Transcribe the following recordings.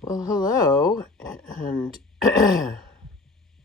Well, hello, and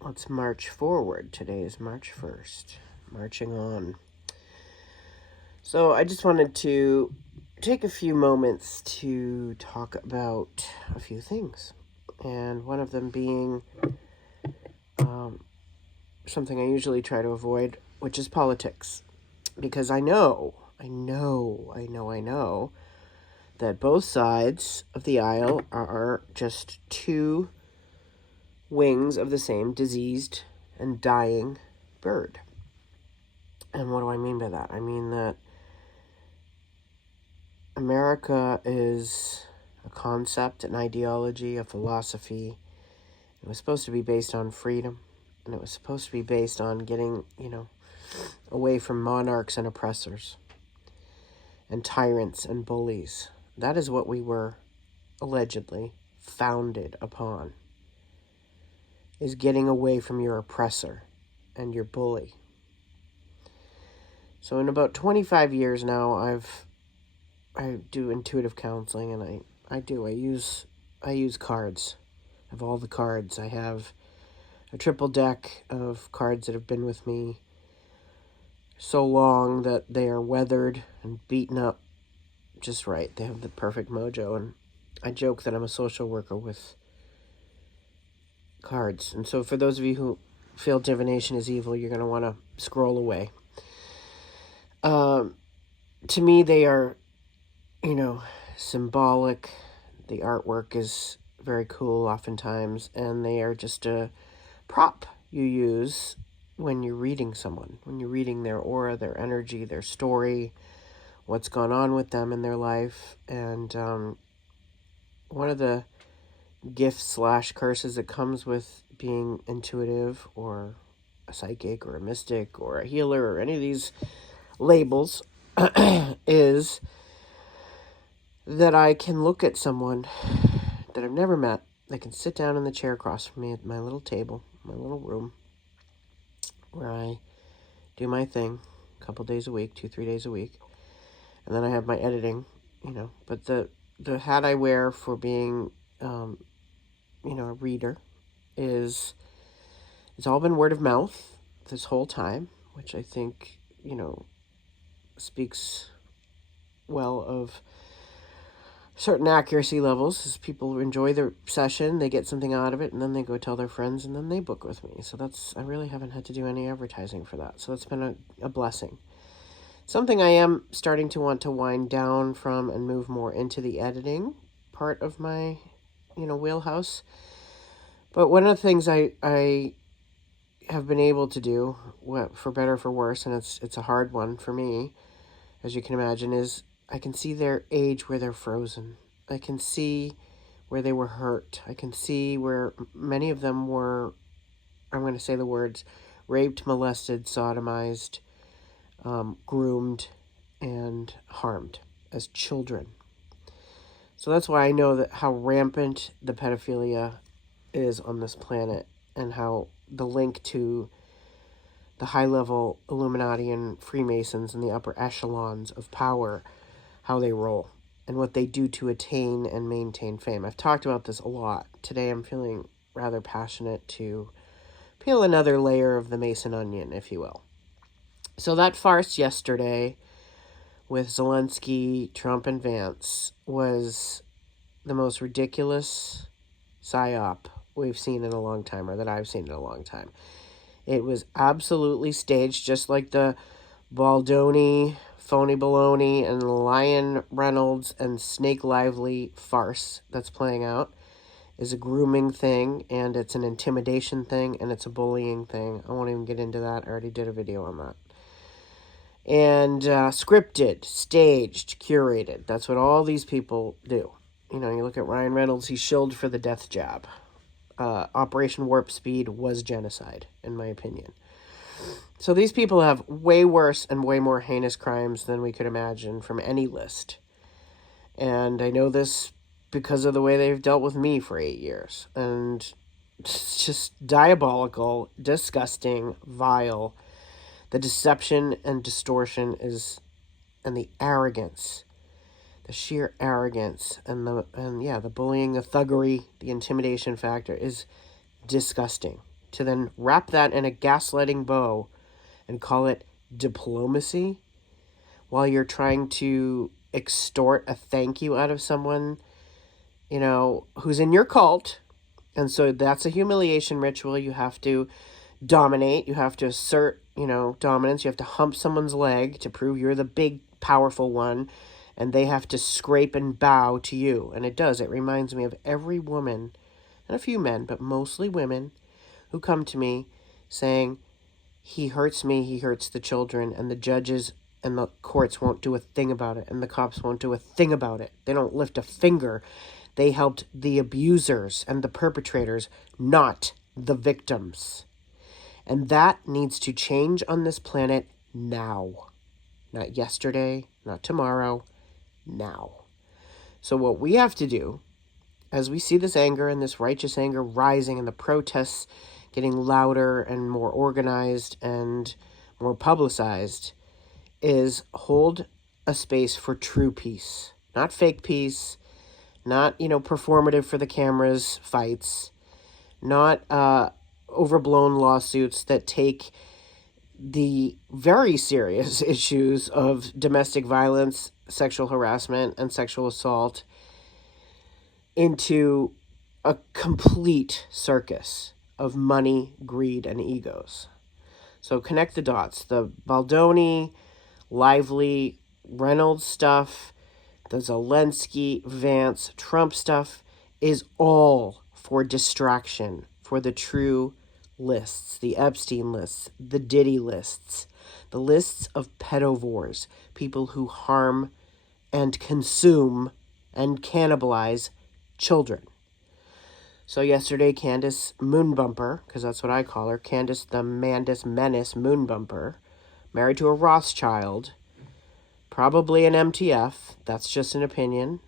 let's march forward. Today is March 1st, marching on. So, I just wanted to take a few moments to talk about a few things, and one of them being um, something I usually try to avoid, which is politics. Because I know that both sides of the aisle are just two wings of the same diseased and dying bird. And what do I mean by that? I mean that America is a concept, an ideology, a philosophy. It was supposed to be based on freedom, and it was supposed to be based on getting, away from monarchs and oppressors and tyrants and bullies. That is what we were allegedly founded upon, is getting away from your oppressor and your bully. So in about 25 years now, I do intuitive counseling, and I use cards. I have all the cards. I have a triple deck of cards that have been with me so long that they are weathered and beaten up just right. They have the perfect mojo, and I joke that I'm a social worker with cards. And so for those of you who feel divination is evil, you're going to want to scroll away. To me, they are, symbolic. The artwork is very cool oftentimes, and they are just a prop you use when you're reading someone, when you're reading their aura, their energy, their story, what's gone on with them in their life. And one of the gifts/curses that comes with being intuitive or a psychic or a mystic or a healer or any of these labels is that I can look at someone that I've never met. They can sit down in the chair across from me at my little table, my little room, where I do my thing a couple days a week, 2-3 days a week. And then I have my editing, But the hat I wear for being, a reader is, it's all been word of mouth this whole time, which I think, speaks well of certain accuracy levels. As people enjoy the session, they get something out of it, and then they go tell their friends, and then they book with me. So I really haven't had to do any advertising for that. So that's been a blessing. Something I am starting to want to wind down from and move more into the editing part of my, wheelhouse. But one of the things I have been able to do, for better or for worse, and it's a hard one for me, as you can imagine, is I can see their age where they're frozen. I can see where they were hurt. I can see where many of them were, I'm going to say the words, raped, molested, sodomized, groomed, and harmed as children. So that's why I know that how rampant the pedophilia is on this planet, and how the link to the high-level Illuminati and Freemasons and the upper echelons of power, how they roll, and what they do to attain and maintain fame. I've talked about this a lot. Today I'm feeling rather passionate to peel another layer of the Mason onion, if you will. So that farce yesterday with Zelensky, Trump, and Vance was the most ridiculous psyop we've seen in a long time, or that I've seen in a long time. It was absolutely staged, just like the Baldoni, Phony Baloney, and Lion Reynolds and Snake Lively farce that's playing out is a grooming thing, and it's an intimidation thing, and it's a bullying thing. I won't even get into that. I already did a video on that. And scripted, staged, curated. That's what all these people do. You look at Ryan Reynolds, he's shilled for the death jab. Operation Warp Speed was genocide, in my opinion. So these people have way worse and way more heinous crimes than we could imagine from any list. And I know this because of the way they've dealt with me for 8 years. And it's just diabolical, disgusting, vile. The deception and distortion and the arrogance The sheer arrogance and the bullying, the thuggery, the intimidation factor is disgusting. To then wrap that in a gaslighting bow and call it diplomacy while you're trying to extort a thank you out of someone, who's in your cult. And so that's a humiliation ritual. You have to dominate. You have to assert, dominance. You have to hump someone's leg to prove you're the big, powerful one. And they have to scrape and bow to you. And it does. It reminds me of every woman, and a few men, but mostly women, who come to me saying, he hurts me, he hurts the children, and the judges and the courts won't do a thing about it, and the cops won't do a thing about it. They don't lift a finger. They helped the abusers and the perpetrators, not the victims. And that needs to change on this planet now. Not yesterday, not tomorrow, now. So what we have to do, as we see this anger and this righteous anger rising and the protests getting louder and more organized and more publicized, is hold a space for true peace. Not fake peace, not, performative for the cameras fights, not overblown lawsuits that take the very serious issues of domestic violence, sexual harassment, and sexual assault into a complete circus of money, greed, and egos. So connect the dots. The Baldoni, Lively, Reynolds stuff, the Zelensky, Vance, Trump stuff is all for distraction, for the true lists, the Epstein lists, the Diddy lists, the lists of pedovores, people who harm and consume and cannibalize children. So yesterday, Candace Moonbumper, because that's what I call her, Candace the Mandis Menace Moonbumper, married to a Rothschild, probably an MTF, that's just an opinion,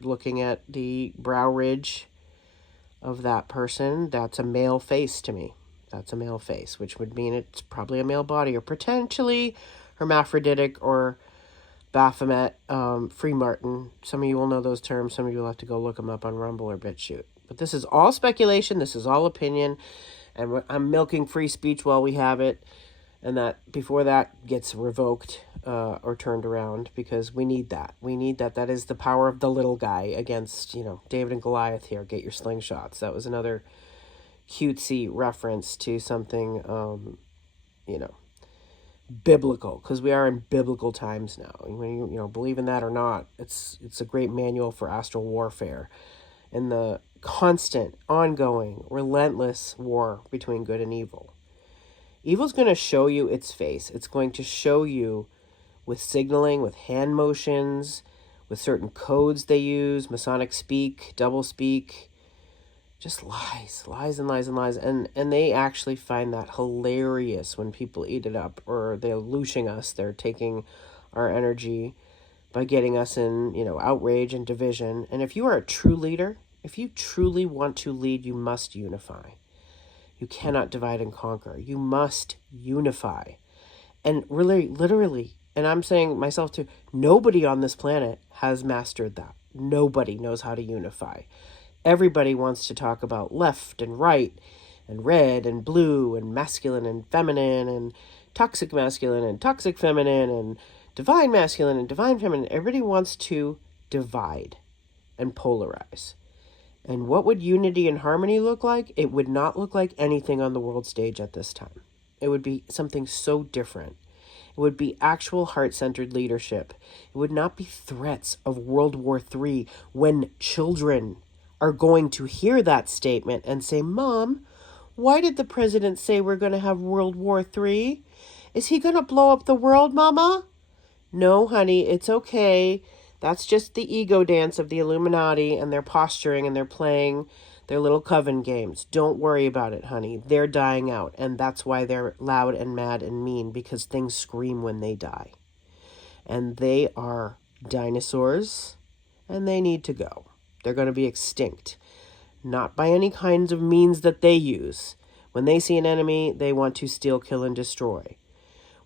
looking at the brow ridge of that person, that's a male face to me. That's a male face, which would mean it's probably a male body, or potentially hermaphroditic or Baphomet, Free Martin. Some of you will know those terms. Some of you will have to go look them up on Rumble or BitChute. But this is all speculation. This is all opinion. And I'm milking free speech while we have it. And that before that gets revoked or turned around, because we need that. We need that. That is the power of the little guy against, David and Goliath here. Get your slingshots. That was another cutesy reference to something, biblical, because we are in biblical times now. When you believe in that or not, it's a great manual for astral warfare and the constant, ongoing, relentless war between good and evil. Evil's going to show you its face. It's going to show you with signaling, with hand motions, with certain codes they use, Masonic speak, double speak, just lies and lies and lies. And they actually find that hilarious when people eat it up, or they're looshing us. They're taking our energy by getting us in, outrage and division. And if you are a true leader, if you truly want to lead, you must unify. You cannot divide and conquer. You must unify. And really, literally, and I'm saying myself too, nobody on this planet has mastered that. Nobody knows how to unify. Everybody wants to talk about left and right and red and blue and masculine and feminine and toxic masculine and toxic feminine and divine masculine and divine feminine. Everybody wants to divide and polarize. And what would unity and harmony look like? It would not look like anything on the world stage at this time. It would be something so different. It would be actual heart-centered leadership. It would not be threats of World War III when children are going to hear that statement and say, Mom, why did the president say we're going to have World War III? Is he going to blow up the world, Mama? No, honey, it's okay. That's just the ego dance of the Illuminati, and they're posturing and they're playing their little coven games. Don't worry about it, honey. They're dying out, and that's why they're loud and mad and mean, because things scream when they die. And they are dinosaurs, and they need to go. They're going to be extinct, not by any kinds of means that they use. When they see an enemy, they want to steal, kill, and destroy.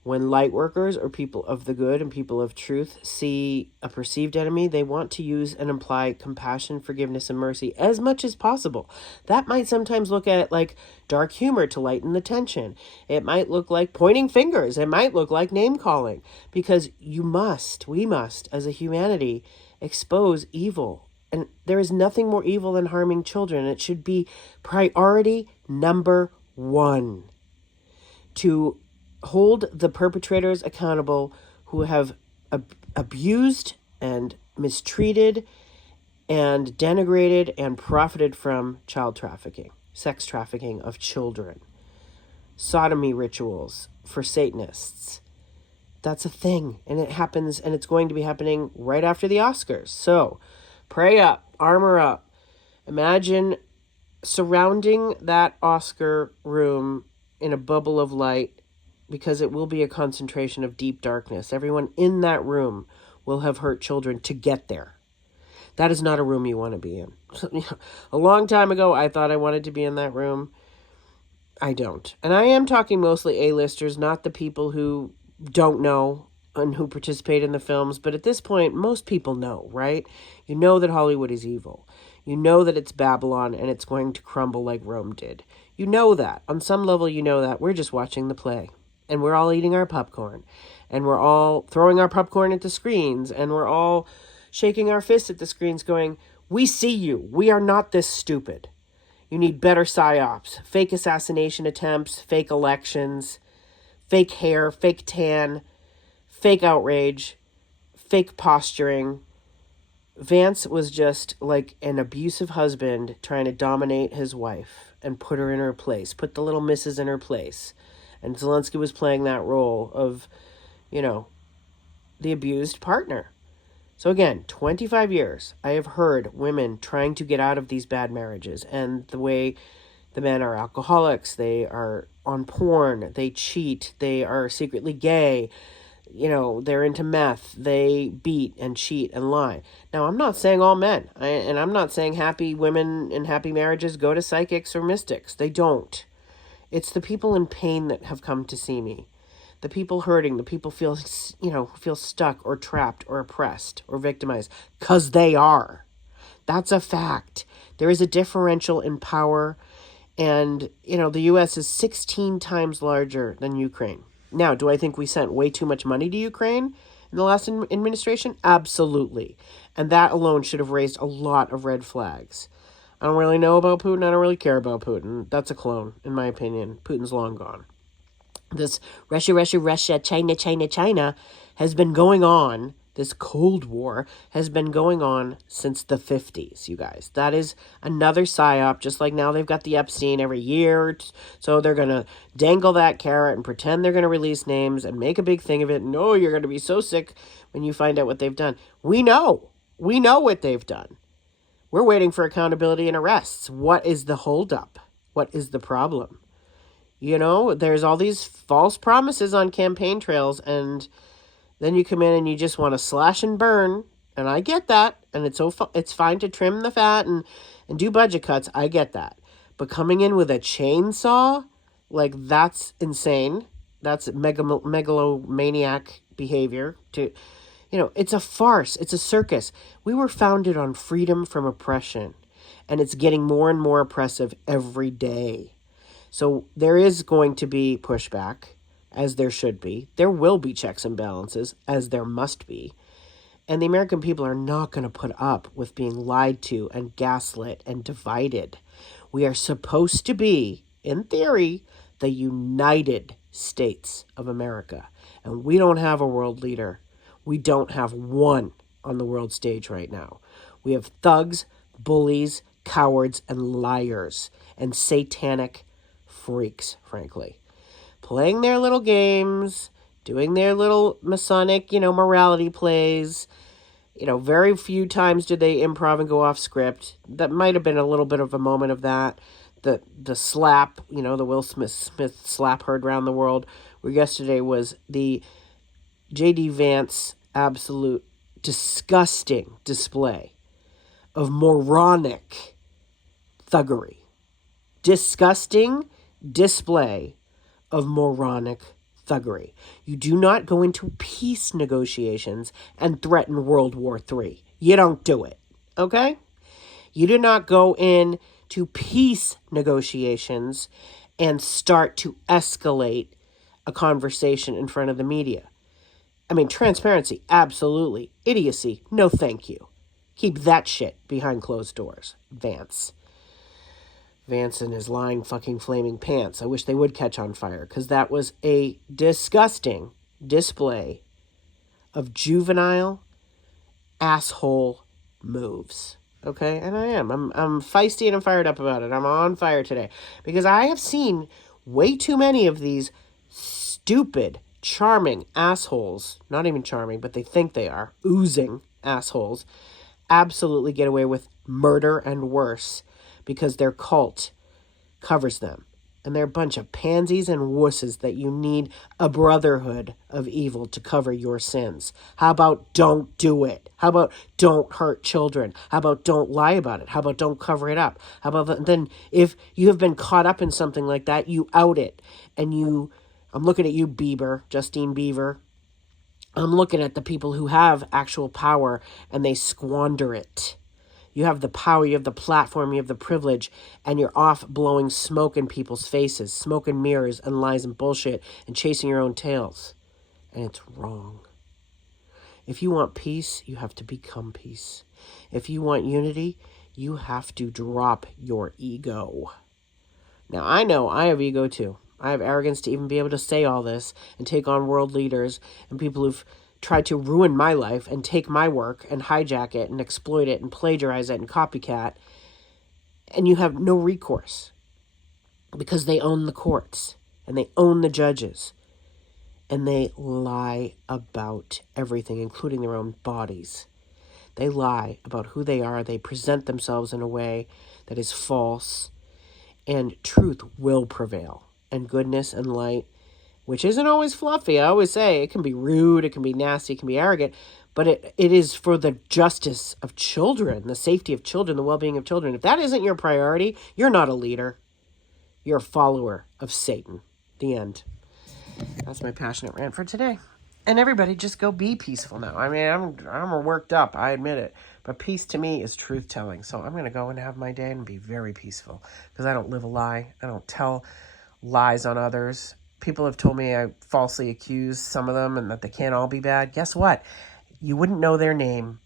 When light workers or people of the good and people of truth see a perceived enemy, they want to use and imply compassion, forgiveness, and mercy as much as possible. That might sometimes look at like dark humor to lighten the tension. It might look like pointing fingers. It might look like name calling, because we must, as a humanity, expose evil. And there is nothing more evil than harming children. It should be priority number one to hold the perpetrators accountable who have abused and mistreated and denigrated and profited from child trafficking, sex trafficking of children, sodomy rituals for Satanists. That's a thing, and it happens, and it's going to be happening right after the Oscars. So pray up, armor up. Imagine surrounding that Oscar room in a bubble of light, because it will be a concentration of deep darkness. Everyone in that room will have hurt children to get there. That is not a room you want to be in. A long time ago, I thought I wanted to be in that room. I don't. And I am talking mostly A-listers, not the people who don't know and who participate in the films. But at this point, most people know, right? You know that Hollywood is evil. You know that it's Babylon and it's going to crumble like Rome did. You know that. On some level, you know that. We're just watching the play. And we're all eating our popcorn. And we're all throwing our popcorn at the screens. And we're all shaking our fists at the screens going, we see you. We are not this stupid. You need better psyops. Fake assassination attempts, fake elections, fake hair, fake tan, fake outrage, fake posturing. Vance was just like an abusive husband trying to dominate his wife and put her in her place, put the little missus in her place. And Zelensky was playing that role of, the abused partner. So again, 25 years, I have heard women trying to get out of these bad marriages, and the way the men are alcoholics, they are on porn, they cheat, they are secretly gay, they're into meth, they beat and cheat and lie. Now, I'm not saying all men, and I'm not saying happy women in happy marriages go to psychics or mystics. They don't. It's the people in pain that have come to see me. The people hurting, the people feel stuck or trapped or oppressed or victimized, because they are. That's a fact. There is a differential in power, and, the U.S. is 16 times larger than Ukraine. Now, do I think we sent way too much money to Ukraine in the last administration? Absolutely. And that alone should have raised a lot of red flags. I don't really know about Putin. I don't really care about Putin. That's a clone, in my opinion. Putin's long gone. This Russia, China has been going on. This Cold War has been going on since the 50s, you guys. That is another psyop, just like now they've got the Epstein every year. So they're going to dangle that carrot and pretend they're going to release names and make a big thing of it. No, you're going to be so sick when you find out what they've done. We know what they've done. We're waiting for accountability and arrests. What is the holdup? What is the problem? There's all these false promises on campaign trails, and then you come in and you just want to slash and burn, and I get that, and it's fine to trim the fat and do budget cuts. I get that. But coming in with a chainsaw, that's insane. That's megalomaniac behavior. It's a farce. It's a circus. We were founded on freedom from oppression, and it's getting more and more oppressive every day. So there is going to be pushback, as there should be. There will be checks and balances, as there must be. And the American people are not going to put up with being lied to and gaslit and divided. We are supposed to be, in theory, the United States of America. And we don't have a world leader. We don't have one on the world stage right now. We have thugs, bullies, cowards, and liars, and satanic freaks, frankly, playing their little games, doing their little Masonic, morality plays. Very few times did they improv and go off script. That might have been a little bit of a moment of that. The slap, the Will Smith slap heard around the world, where yesterday was the J.D. Vance absolute disgusting display of moronic thuggery. Disgusting display of moronic thuggery. You do not go into peace negotiations and threaten World War III. You don't do it, okay? You do not go in to peace negotiations and start to escalate a conversation in front of the media. I mean, transparency, absolutely. Idiocy, no thank you. Keep that shit behind closed doors, Vance. Vance in his lying fucking flaming pants. I wish they would catch on fire, because that was a disgusting display of juvenile asshole moves. Okay, and I am. I'm feisty and I'm fired up about it. I'm on fire today because I have seen way too many of these stupid, charming assholes, not even charming, but they think they are, oozing assholes, absolutely get away with murder and worse because their cult covers them. And they're a bunch of pansies and wusses that you need a brotherhood of evil to cover your sins. How about don't do it? How about don't hurt children? How about don't lie about it? How about don't cover it up? How about then if you have been caught up in something like that, you out it. And I'm looking at you, Justine Bieber. I'm looking at the people who have actual power and they squander it. You have the power, you have the platform, you have the privilege, and you're off blowing smoke in people's faces, smoke and mirrors and lies and bullshit and chasing your own tails. And it's wrong. If you want peace, you have to become peace. If you want unity, you have to drop your ego. Now, I know I have ego too. I have arrogance to even be able to say all this and take on world leaders and people who've tried to ruin my life and take my work and hijack it and exploit it and plagiarize it and copycat. And you have no recourse because they own the courts and they own the judges and they lie about everything, including their own bodies. They lie about who they are. They present themselves in a way that is false, and truth will prevail, and goodness and light, which isn't always fluffy. I always say it can be rude, it can be nasty, it can be arrogant, but it is for the justice of children, the safety of children, the well-being of children. If that isn't your priority, you're not a leader. You're a follower of Satan. The end. That's my passionate rant for today. And everybody just go be peaceful now. I mean, I'm worked up, I admit it. But peace to me is truth-telling. So I'm going to go and have my day and be very peaceful because I don't live a lie. I don't tell lies on others. People have told me I falsely accuse some of them and that they can't all be bad. Guess what? You wouldn't know their name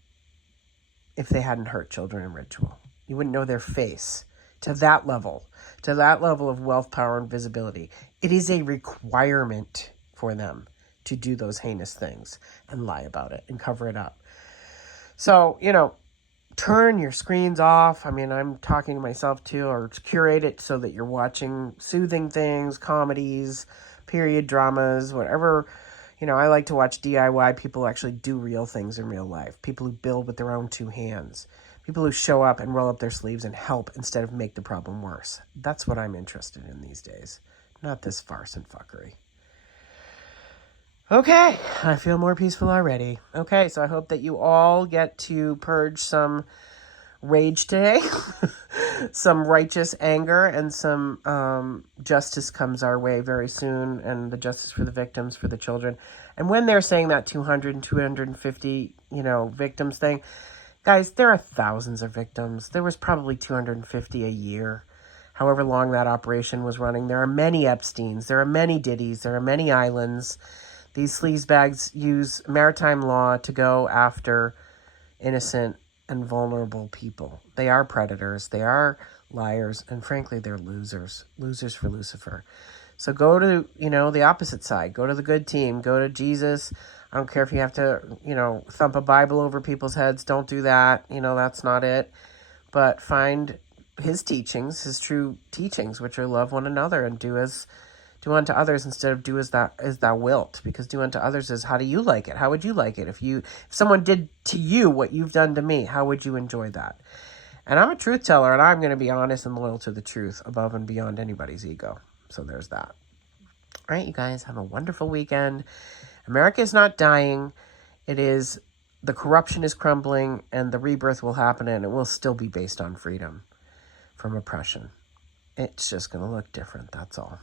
if they hadn't hurt children in ritual. You wouldn't know their face to that level of wealth, power, and visibility. It is a requirement for them to do those heinous things and lie about it and cover it up. So, turn your screens off. I mean, I'm talking to myself too, or curate it so that you're watching soothing things, comedies, period dramas, whatever. I like to watch DIY people actually do real things in real life. People who build with their own two hands. People who show up and roll up their sleeves and help instead of make the problem worse. That's what I'm interested in these days. Not this farce and fuckery. Okay, I feel more peaceful already. Okay, so I hope that you all get to purge some rage today, some righteous anger, and some justice comes our way very soon, and the justice for the victims, for the children. And when they're saying that 200 and 250, victims thing, guys, there are thousands of victims. There was probably 250 a year, however long that operation was running. There are many Epsteins, there are many Diddies, there are many islands. These sleazebags use maritime law to go after innocent and vulnerable people. They are predators. They are liars. And frankly, they're losers. Losers for Lucifer. So go to, the opposite side. Go to the good team. Go to Jesus. I don't care if you have to, thump a Bible over people's heads. Don't do that. That's not it. But find his teachings, his true teachings, which are love one another and do unto others instead of do as thou wilt, because do unto others is how do you like it? How would you like it? If someone did to you what you've done to me, how would you enjoy that? And I'm a truth teller, and I'm going to be honest and loyal to the truth above and beyond anybody's ego. So there's that. All right, you guys, have a wonderful weekend. America is not dying. The corruption is crumbling, and the rebirth will happen, and it will still be based on freedom from oppression. It's just going to look different, that's all.